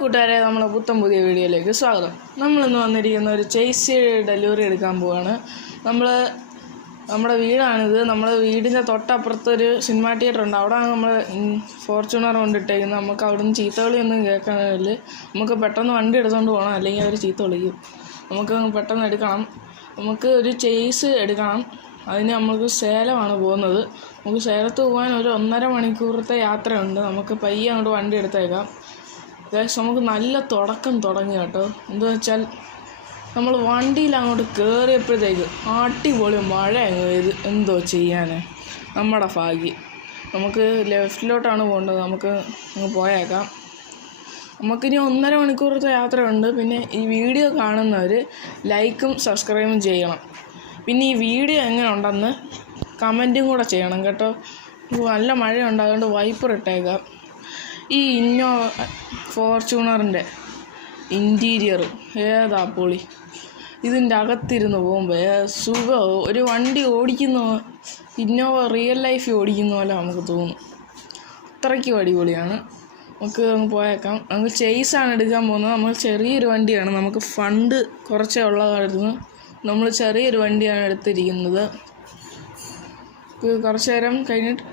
കൂട്ടുകാരെ, നമ്മളെ പുതിയ വീഡിയോയിലേക്ക് സ്വാഗതം. നമ്മളിന്ന് വന്നിരിക്കുന്ന ഒരു ചേസി ഡെലിവറി എടുക്കാൻ പോവാണ്. നമ്മുടെ വീടാണിത്. നമ്മുടെ വീടിൻ്റെ തൊട്ടപ്പുറത്തൊരു സിനിമാ തിയേറ്റർ ഉണ്ട്. അവിടെയാണ് നമ്മൾ ഫോർച്യൂണർ കൊണ്ടിട്ടേക്കുന്നത്. നമുക്ക് അവിടുന്ന് ചീത്തവിളിയൊന്നും കേൾക്കാനില്ല. നമുക്ക് പെട്ടെന്ന് വണ്ടി എടുത്തുകൊണ്ട് പോകണം, അല്ലെങ്കിൽ അവർ ചീത്ത വിളിക്കും. നമുക്ക് പെട്ടെന്ന് എടുക്കണം. നമുക്ക് ഒരു ചേസ് എടുക്കണം. അതിന് നമുക്ക് സേലമാണ് പോകുന്നത്. നമുക്ക് സേലത്ത് പോകാൻ ഒരു 1.5 മണിക്കൂറത്തെ യാത്രയുണ്ട്. നമുക്ക് പയ്യെ അങ്ങോട്ട് വണ്ടി എടുത്തേക്കാം. നമുക്ക് നല്ല തുടക്കം തുടങ്ങി കേട്ടോ. എന്താ വെച്ചാൽ നമ്മൾ വണ്ടിയിൽ അങ്ങോട്ട് കയറിയപ്പോഴത്തേക്ക് അടിപൊളി മഴ അങ്ങ് പെയ്ത്. എന്തോ ചെയ്യാൻ, നമ്മുടെ ഭാഗ്യം. നമുക്ക് ലെഫ്റ്റിലോട്ടാണ് പോകേണ്ടത്. നമുക്ക് അങ്ങ് പോയേക്കാം. നമുക്കിനി 1.5 മണിക്കൂറത്തെ യാത്രയുണ്ട്. പിന്നെ ഈ വീഡിയോ കാണുന്നവർ ലൈക്കും സബ്സ്ക്രൈബും ചെയ്യണം. പിന്നെ ഈ വീഡിയോ എങ്ങനെ ഉണ്ടെന്ന് കമൻറ്റും കൂടെ ചെയ്യണം കേട്ടോ. നല്ല മഴയുണ്ട്, അതുകൊണ്ട് വൈപ്പർ ഇട്ടേക്കാം. ഈ ഫോർച്യൂണറിൻ്റെ ഇൻറ്റീരിയർ ഏതാ പൊളി. ഇതിൻ്റെ അകത്തിരുന്ന് പോകുമ്പോൾ സുഖം. ഒരു വണ്ടി ഓടിക്കുന്ന ഇന്നോവ റിയൽ ലൈഫ് ഓടിക്കുന്ന പോലെ നമുക്ക് തോന്നും. അത്രയ്ക്കും അടിപൊളിയാണ്. നമുക്ക് അങ്ങ് പോയേക്കാം. നമുക്ക് ചേസാണ് എടുക്കാൻ പോകുന്നത്. നമ്മൾ ചെറിയൊരു വണ്ടിയാണ്. നമുക്ക് ഫണ്ട് കുറച്ചേ ഉള്ളതായിരുന്നു. നമ്മൾ ചെറിയൊരു വണ്ടിയാണ് എടുത്തിരിക്കുന്നത്. കുറച്ച് നേരം കഴിഞ്ഞിട്ട്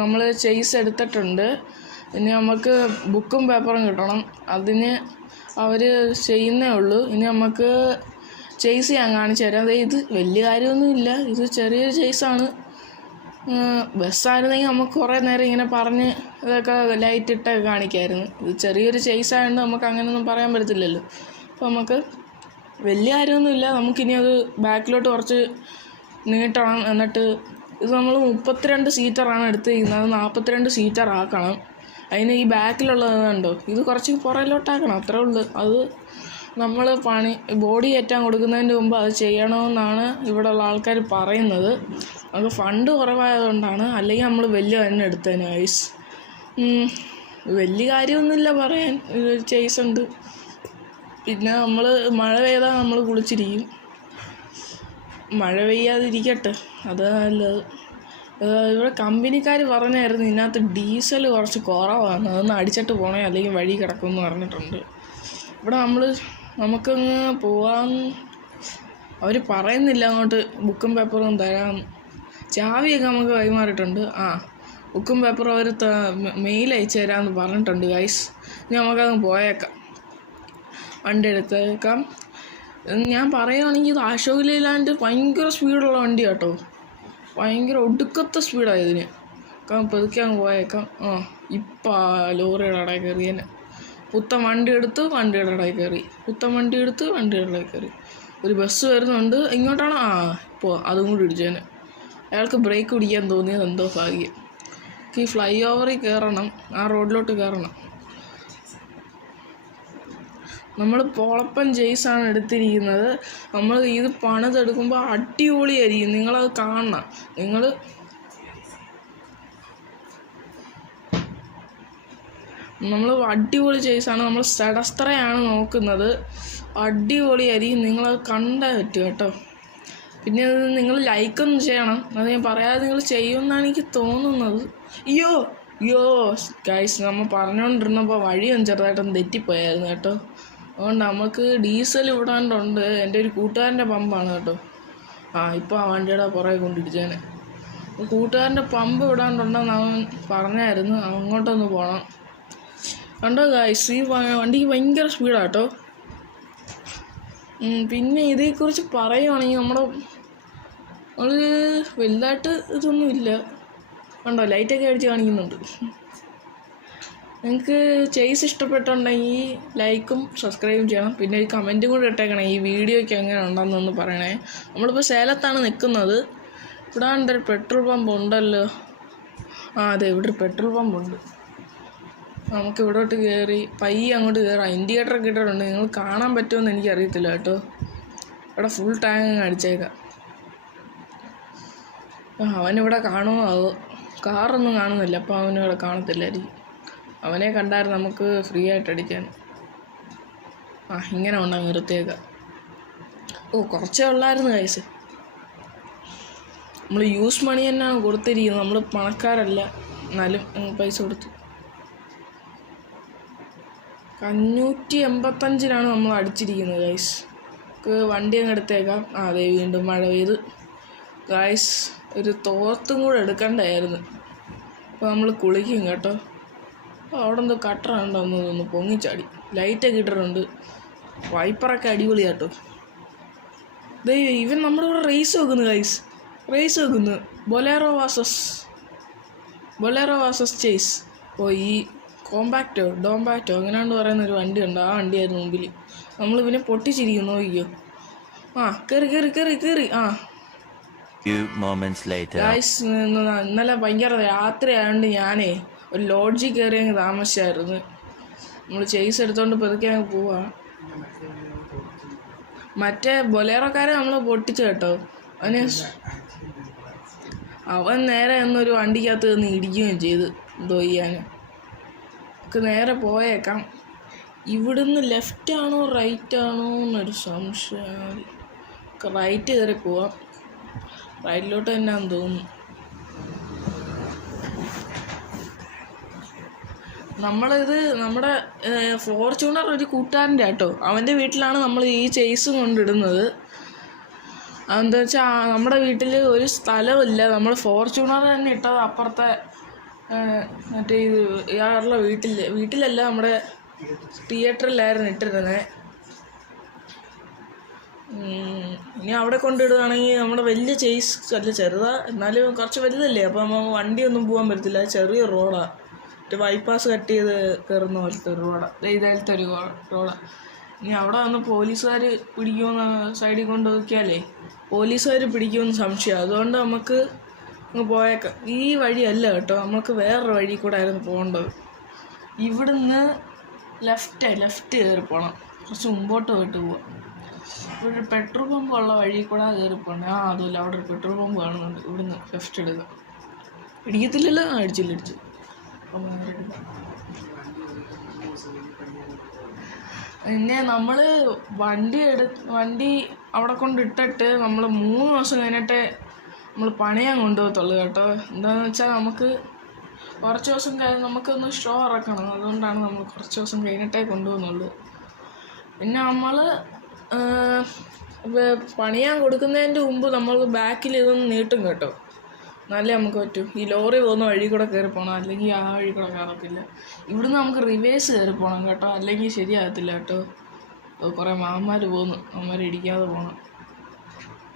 നമ്മൾ ചേസ് എടുത്തിട്ടുണ്ട്. ഇനി നമുക്ക് ബുക്കും പേപ്പറും കിട്ടണം. അതിന് അവർ ചെയ്യുന്നേ ഉള്ളൂ. ഇനി നമുക്ക് ചേസ് ഞാൻ കാണിച്ചു തരാം. ഇത് വലിയ കാര്യമൊന്നുമില്ല. ഇത് ചെറിയൊരു ചേസാണ്. ബസ്സായിരുന്നെങ്കിൽ നമുക്ക് കുറേ നേരം ഇങ്ങനെ പറഞ്ഞ് ഇതൊക്കെ ലൈറ്റ് ഇട്ടൊക്കെ കാണിക്കാമായിരുന്നു. ഇത് ചെറിയൊരു ചേസായതുകൊണ്ട് നമുക്ക് അങ്ങനെയൊന്നും പറയാൻ പറ്റത്തില്ലല്ലോ. അപ്പോൾ നമുക്ക് വലിയ കാര്യമൊന്നുമില്ല. നമുക്കിനി അത് ബാക്കിലോട്ട് കുറച്ച് നീട്ടണം. എന്നിട്ട് ഇത് നമ്മൾ 32 സീറ്ററാണ് എടുത്തിരിക്കുന്നത്. അത് 42 സീറ്റർ ആക്കണം. അതിന് ഈ ബാക്കിലുള്ളത് കണ്ടോ, ഇത് കുറച്ച് പുറകിലോട്ടാക്കണം, അത്രേ ഉള്ളൂ. അത് നമ്മൾ ബോഡി കയറ്റാൻ കൊടുക്കുന്നതിന് മുമ്പ് അത് ചെയ്യണമെന്നാണ് ഇവിടെയുള്ള ആൾക്കാർ പറയുന്നത്. അത് ഫണ്ട് കുറവായതുകൊണ്ടാണ്. അല്ലെങ്കിൽ നമ്മൾ വലിയ തന്നെ എടുത്തേനെ ഗൈസ്. വലിയ കാര്യമൊന്നുമില്ല പറയാൻ. ചേസുണ്ട്. പിന്നെ നമ്മൾ മഴ പെയ്താൽ നമ്മൾ കുളിച്ചിരിക്കും. മഴ പെയ്യാതിരിക്കട്ടെ, അത് നല്ലത്. ഇവിടെ കമ്പനിക്കാർ പറഞ്ഞായിരുന്നു ഇതിനകത്ത് ഡീസൽ കുറച്ച് കുറവാണ്, അതൊന്ന് അടിച്ചിട്ട് പോകണേ അല്ലെങ്കിൽ വഴി കിടക്കുമെന്ന് പറഞ്ഞിട്ടുണ്ട്. ഇവിടെ നമുക്കങ്ങ് പോവാൻ അവർ പറയുന്നില്ല അങ്ങോട്ട് ബുക്കും പേപ്പറും തരാം. ചാവിയൊക്കെ നമുക്ക് കൈമാറിയിട്ടുണ്ട്. ബുക്കും പേപ്പറും അവർ മെയിൽ അയച്ചു തരാമെന്ന് പറഞ്ഞിട്ടുണ്ട് ഗൈസ്. ഇനി നമുക്കങ്ങ് പോയേക്കാം, വണ്ടി എടുത്തേക്കാം. ഞാൻ പറയുകയാണെങ്കിൽ ഇത് അശോക് ലേലാൻഡ് ഭയങ്കര സ്പീഡുള്ള വണ്ടി കേട്ടോ. ഭയങ്കര ഒടുക്കത്തെ സ്പീഡാണ് ഇതിന്. പതുക്കെ അങ്ങ് പോയേക്കാം. ഇപ്പം ലോറിയുടെ ഇടയിൽ കയറി തന്നെ പുത്തൻ വണ്ടി എടുത്ത് വണ്ടിയുടെ ഇടയിൽ കയറി, പുത്തൻ വണ്ടി എടുത്ത് വണ്ടിയുടെ ഇടയിൽ കയറി. ഒരു ബസ് വരുന്നുണ്ട് ഇങ്ങോട്ടാണ്. ഇപ്പോൾ അതും കൂടി ഇടിച്ചേനെ. അയാൾക്ക് ബ്രേക്ക് പിടിക്കാൻ തോന്നിയത് എന്തോ ഭാഗ്യം. ഈ ഫ്ലൈ ഓവറിൽ കയറണം, ആ റോഡിലോട്ട് കയറണം. നമ്മൾ പൊളപ്പൻ ചേസാണ് എടുത്തിരിക്കുന്നത്. നമ്മൾ ഇത് പണിതെടുക്കുമ്പോൾ അടിപൊളിയായിരിക്കും. നിങ്ങളത് കാണണം. നമ്മൾ അടിപൊളി ചേസാണ്. നമ്മൾ സടസ്ത്രയാണ് നോക്കുന്നത്. അടിപൊളിയായിരിക്കും. നിങ്ങളത് കണ്ടേ പറ്റും കേട്ടോ. പിന്നെ അത് നിങ്ങൾ ലൈക്കൊന്നും ചെയ്യണം. അത് ഞാൻ പറയാതെ നിങ്ങൾ ചെയ്യുമെന്നാണ് എനിക്ക് തോന്നുന്നത്. അയ്യോ ഗൈസ്, നമ്മൾ പറഞ്ഞുകൊണ്ടിരുന്നപ്പോൾ വഴിയൊന്നും ചെറുതായിട്ടൊന്ന് തെറ്റിപ്പോയായിരുന്നു കേട്ടോ. അതുകൊണ്ട് നമുക്ക് ഡീസൽ വിടാണ്ടുണ്ട്. എൻ്റെ ഒരു കൂട്ടുകാരൻ്റെ പമ്പാണ് കേട്ടോ. ഇപ്പോൾ ആ വണ്ടിയുടെ പുറകെ കൊണ്ടിരിച്ചേനെ. കൂട്ടുകാരൻ്റെ പമ്പ് വിടാണ്ടുണ്ടെന്ന് അവൻ പറഞ്ഞായിരുന്നു. അങ്ങോട്ടൊന്ന് പോകണം. കണ്ടോ ഗൈസ്, ഈ വണ്ടിക്ക് ഭയങ്കര സ്പീഡാണ് കേട്ടോ. പിന്നെ ഇതേക്കുറിച്ച് പറയുകയാണെങ്കിൽ നമ്മൾ വലുതായിട്ട് ഇതൊന്നുമില്ല. കണ്ടോ, ലൈറ്റൊക്കെ അടിച്ച് കാണിക്കുന്നുണ്ട്. നിങ്ങൾക്ക് ചേസ് ഇഷ്ടപ്പെട്ടുണ്ടെങ്കിൽ ലൈക്കും സബ്സ്ക്രൈബും ചെയ്യണം. പിന്നെ ഒരു കമൻറ്റും കൂടി ഇട്ടേക്കണം ഈ വീഡിയോയ്ക്ക് എങ്ങനെ ഉണ്ടെന്നൊന്ന് പറയണേ. നമ്മളിപ്പോൾ സേലത്താണ് നിൽക്കുന്നത്. ഇവിടെ ഒരു പെട്രോൾ പമ്പ് ഉണ്ടല്ലോ. അതെ, ഇവിടെ ഒരു പെട്രോൾ പമ്പുണ്ട്. നമുക്ക് ഇവിടോട്ട് കയറി പയ്യെ അങ്ങോട്ട് കയറാം. ഇൻഡിക്കേറ്ററൊക്കെ ഇട്ടിട്ടുണ്ട്. നിങ്ങൾ കാണാൻ പറ്റുമെന്ന് എനിക്കറിയത്തില്ല കേട്ടോ. ഇവിടെ ഫുൾ ടാങ്ക് അടിച്ചേക്കാം. അവനിവിടെ കാണുമോ? അതോ കാറൊന്നും കാണുന്നില്ല, അപ്പോൾ അവനിവിടെ കാണത്തില്ലായിരിക്കും. അവനെ കണ്ടാൽ നമുക്ക് ഫ്രീ ആയിട്ട് അടിക്കാൻ. ഇങ്ങനെ ഉണ്ടാകും നിർത്തിയേക്കാം. കുറച്ചേ ഉള്ളായിരുന്നു കൈസ്. നമ്മൾ യൂസ് മണി തന്നെയാണ് കൊടുത്തിരിക്കുന്നത്. നമ്മൾ പണക്കാരല്ല. എന്നാലും പൈസ കൊടുത്തു. 585 നമ്മൾ അടിച്ചിരിക്കുന്നത് ഗൈസ്. വണ്ടി അങ്ങ് എടുത്തേക്കാം. അതെ വീണ്ടും മഴ പെയ്ത് ഗൈസ്. ഒരു തോർത്തും കൂടെ എടുക്കണ്ടായിരുന്നു. അപ്പോൾ നമ്മൾ കുളിക്കും കേട്ടോ. അപ്പോൾ അവിടെ എന്തോ കട്ടറുണ്ടോ ഒന്ന് പൊങ്ങിച്ചാടി. ലൈറ്റൊക്കെ ഇട്ടിട്ടുണ്ട്. വൈപ്പറൊക്കെ അടിപൊളിയാട്ടോ. ഇവൻ നമ്മുടെ കൂടെ റേസ് വെക്കുന്നു ഗൈസ്. റേസ് വെക്കുന്നു. Bolero versus chase. ഓ ഈ ഡോംബാക്റ്റോ അങ്ങനെയാണ്ട് പറയുന്നൊരു വണ്ടി ഉണ്ട്. ആ വണ്ടിയായിരുന്നു മുമ്പിൽ. നമ്മൾ പിന്നെ പൊട്ടിച്ചിരിക്കുന്നു. നോക്കിയോ. കേറി. ഗൈസ് ഇന്നലെ ഭയങ്കര രാത്രി ആയതുകൊണ്ട് ഞാനേ ഒരു ലോഡ്ജിൽ കയറി അങ്ങ് താമസിച്ചായിരുന്നു. നമ്മൾ ചേസ് എടുത്തോണ്ട് പതുക്കെ അങ്ങ് പോവാ. മറ്റേ ബൊലേറോക്കാരെ നമ്മൾ പൊട്ടിച്ചു കേട്ടോ. അവൻ നേരെ എന്നൊരു വണ്ടിക്കകത്ത് നിന്ന് ഇടിക്കുകയും ചെയ്ത്. എന്തോ ചെയ്യാൻ. നമുക്ക് നേരെ പോയേക്കാം. ഇവിടുന്ന് ലെഫ്റ്റ് ആണോ റൈറ്റ് ആണോ എന്നൊരു സംശയം. റൈറ്റ് കയറി പോവാം. റൈറ്റിലോട്ട് തന്നെയാണെന്ന് തോന്നുന്നു. നമ്മുടെ ഫോർച്യൂണർ ഒരു കൂട്ടുകാരൻ്റെ കേട്ടോ. അവൻ്റെ വീട്ടിലാണ് നമ്മൾ ഈ ചേസും കൊണ്ടിടുന്നത്. അതെന്താ വെച്ചാൽ നമ്മുടെ വീട്ടിൽ ഒരു സ്ഥലമില്ല. നമ്മൾ ഫോർച്യൂണർ തന്നെ ഇട്ടത് അപ്പുറത്തെ മറ്റേ ഇയാളുടെ വീട്ടിലല്ല, നമ്മുടെ തിയേറ്ററിലായിരുന്നു ഇട്ടിരുന്നത്. ഇനി അവിടെ കൊണ്ടിടുകയാണെങ്കിൽ നമ്മുടെ വലിയ ചേസ് അല്ല, ചെറുതാ എന്നാലും കുറച്ച് വലുതല്ലേ. അപ്പം വണ്ടിയൊന്നും പോകാൻ പറ്റത്തില്ല. ചെറിയ റോഡാണ്. ബൈപ്പാസ് കട്ട് ചെയ്ത് കയറുന്ന പോലത്തെ ഒരു റോഡാണ്. ഇതായാലത്തെ ഒരു റോഡാണ്. ഇനി അവിടെ വന്ന് പോലീസുകാർ പിടിക്കുമെന്ന് സൈഡിൽ കൊണ്ട് നോക്കിയാലേ പോലീസുകാർ പിടിക്കുമെന്ന് സംശയം. അതുകൊണ്ട് നമുക്ക് അങ്ങ് പോയേക്കാം. ഈ വഴിയല്ല കേട്ടോ, നമുക്ക് വേറൊരു വഴി കൂടെ ആയിരുന്നു പോകേണ്ടത്. ഇവിടുന്ന് ലെഫ്റ്റ് കയറി പോകണം. കുറച്ച് മുമ്പോട്ട് പോയിട്ട് പോവാം. ഇവിടെ ഒരു പെട്രോൾ പമ്പ് ഉള്ള വഴി കൂടെ കയറി പോകണം. അതുമില്ല, അവിടെ ഒരു പെട്രോൾ പമ്പ് കാണുന്നുണ്ട്. ഇവിടുന്ന് ലെഫ്റ്റ് എടുക്കാം. ഇടിക്കത്തില്ലല്ലോ. അടിച്ചു. പിന്നെ നമ്മൾ വണ്ടി അവിടെ കൊണ്ടിട്ടിട്ട് നമ്മൾ 3 ദിവസം കഴിഞ്ഞിട്ടേ നമ്മൾ പണിയാൻ കൊണ്ടുപോകത്തുള്ളൂ കേട്ടോ. എന്താണെന്ന് വെച്ചാൽ നമുക്ക് കുറച്ച് ദിവസം കഴിഞ്ഞ് നമുക്കൊന്ന് ഷോ ഇറക്കണം. അതുകൊണ്ടാണ് നമ്മൾ കുറച്ച് ദിവസം കഴിഞ്ഞിട്ടേ കൊണ്ടുപോകുന്നുള്ളൂ. പിന്നെ നമ്മൾ പണിയാൻ കൊടുക്കുന്നതിൻ്റെ മുമ്പ് നമ്മൾ ബാക്കിൽ ഇതൊന്ന് നീട്ടും കേട്ടോ. എന്നാലേ നമുക്ക് പറ്റും. ഈ ലോറി പോകുന്ന വഴി കൂടെ കയറി പോകണം, അല്ലെങ്കിൽ ആ വഴി കൂടെ കയറത്തില്ല. ഇവിടുന്ന് നമുക്ക് റിവേഴ്സ് കയറി പോകണം കേട്ടോ, അല്ലെങ്കിൽ ശരിയാകത്തില്ല കേട്ടോ. കുറേ മാമന്മാർ പോകുന്നു. മാമന്മാർ ഇടിക്കാതെ പോകണം.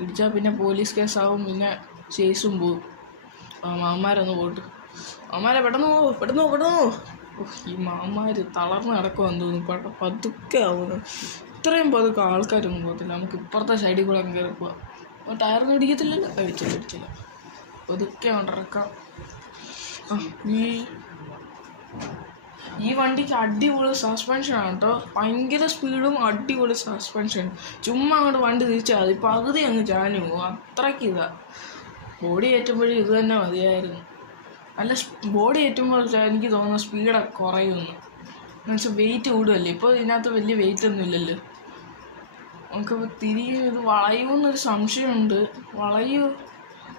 ഇടിച്ചാൽ പിന്നെ പോലീസ് കേസാവും, പിന്നെ ചേസും പോവും. മാമന്മാരൊന്ന് പോട്ട്. മാമന്മാരെ പെട്ടെന്ന് പോ. ഈ മാമന്മാർ തളർന്ന് കിടക്കുമെന്ന് തോന്നുന്നു. പതുക്കെ ആവുന്നു. ഇത്രയും പതുക്കെ ആൾക്കാരൊന്നും പോകത്തില്ല. നമുക്ക് ഇപ്പുറത്തെ സൈഡിൽ കൂടെ അങ്ങ് കയറി പോവാം. അപ്പോൾ ടയറൊന്നും ഇടിക്കത്തില്ലല്ലോ. ഇടിച്ചില്ല. പതുക്കെ കൊണ്ടിറക്കാം. ഈ വണ്ടിക്ക് അടിപൊളി സസ്പെൻഷനാണ് കേട്ടോ. ഭയങ്കര സ്പീഡും അടിപൊളി സസ്പെൻഷൻ. ചുമ്മാ അങ്ങോട്ട് വണ്ടി തിരിച്ചാൽ മതി, പകുതി അങ്ങ് ചാഞ്ഞു പോകും. അത്രയ്ക്ക് ഇതാണ്. ബോഡി കയറ്റുമ്പോഴും ഇത് തന്നെ മതിയായിരുന്നു. നല്ല ബോഡി കയറ്റുമ്പോൾ എനിക്ക് തോന്നുന്നു സ്പീഡൊക്കെ കുറയുമെന്ന്. എന്നുവെച്ചാൽ വെയിറ്റ് കൂടുമല്ലേ. ഇപ്പോൾ ഇതിനകത്ത് വലിയ വെയിറ്റ് ഒന്നും ഇല്ലല്ലോ. നമുക്കിപ്പോൾ തിരികെ ഇത് വളയുമെന്നൊരു സംശയമുണ്ട്.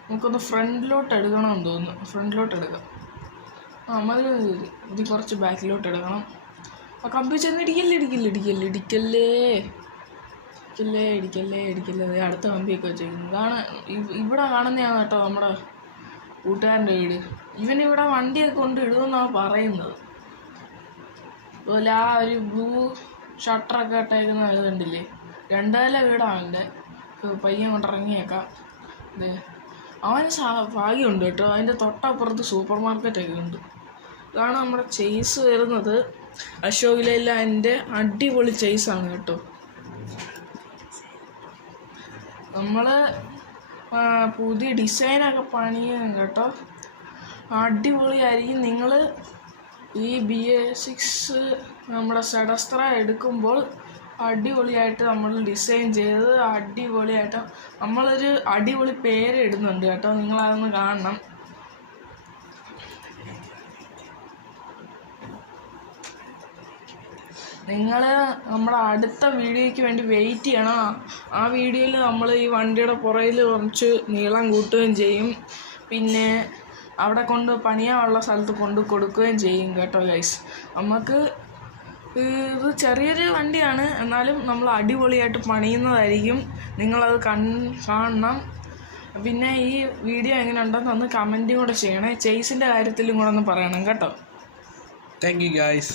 നമുക്കൊന്ന് ഫ്രണ്ടിലോട്ട് എടുക്കണമെന്ന് തോന്നുന്നു. ഫ്രണ്ടിലോട്ട് എടുക്കാം. ഇത് കുറച്ച് ബാക്കിലോട്ട് എടുക്കണം. കമ്പി ചെന്ന് ഇടിക്കല്ലേ. അടുത്ത കമ്പിയൊക്കെ വെച്ചേക്കുന്നു. ഇവിടെ കാണുന്നതാണ് കേട്ടോ നമ്മുടെ കൂട്ടുകാരൻ്റെ വീട്. ഇവനിവിടെ വണ്ടിയൊക്കെ കൊണ്ട് ഇടുമെന്നാണ് പറയുന്നത്. അതുപോലെ ആ ഒരു ബ്ലൂ ഷട്ടറൊക്കെ ഇട്ടേക്കുന്ന ഇതുണ്ടല്ലേ, 2 നില വീടാണ് എൻ്റെ. പയ്യൻ കൊണ്ടിറങ്ങിയേക്കാം. അവന് ഭാഗ്യമുണ്ട് കേട്ടോ. അതിൻ്റെ തൊട്ടപ്പുറത്ത് സൂപ്പർ മാർക്കറ്റൊക്കെ ഉണ്ട്. ഇതാണ് നമ്മുടെ ചേസ് വരുന്നത്. അശോക് ലെയ്ലാൻഡിൻ്റെ അടിപൊളി ചേസാണ് കേട്ടോ. നമ്മൾ പുതിയ ഡിസൈനൊക്കെ പണിയുന്നു കേട്ടോ. അടിപൊളിയായിരിക്കും. നിങ്ങൾ ഈ BS6 നമ്മുടെ സെഡസ്ത്ര എടുക്കുമ്പോൾ അടിപൊളിയായിട്ട് നമ്മൾ ഡിസൈൻ ചെയ്ത് അടിപൊളിയായിട്ട് നമ്മളൊരു അടിപൊളി പേര് ഇടുന്നുണ്ട് കേട്ടോ. നിങ്ങളതൊന്ന് കാണണം. നിങ്ങൾ നമ്മുടെ അടുത്ത വീഡിയോയ്ക്ക് വേണ്ടി വെയിറ്റ് ചെയ്യണം. ആ വീഡിയോയിൽ നമ്മൾ ഈ വണ്ടിയുടെ പുറകിൽ കുറച്ച് നീളം കൂട്ടുകയും ചെയ്യും. പിന്നെ അവിടെ കൊണ്ട് പണിയാനുള്ള സ്ഥലത്ത് കൊണ്ട് കൊടുക്കുകയും ചെയ്യും കേട്ടോ ഗൈസ്. നമുക്ക് ഇത് ചെറിയൊരു വണ്ടിയാണ്, എന്നാലും നമ്മൾ അടിപൊളിയായിട്ട് പണിയുന്നതായിരിക്കും. നിങ്ങളത് കാണണം. പിന്നെ ഈ വീഡിയോ എങ്ങനെ ഉണ്ടെന്ന് ഒന്ന് കമൻറ്റും കൂടെ ചെയ്യണേ. ചേസിൻ്റെ കാര്യത്തിലും കൂടെ ഒന്ന് പറയണം കേട്ടോ. Thank you guys.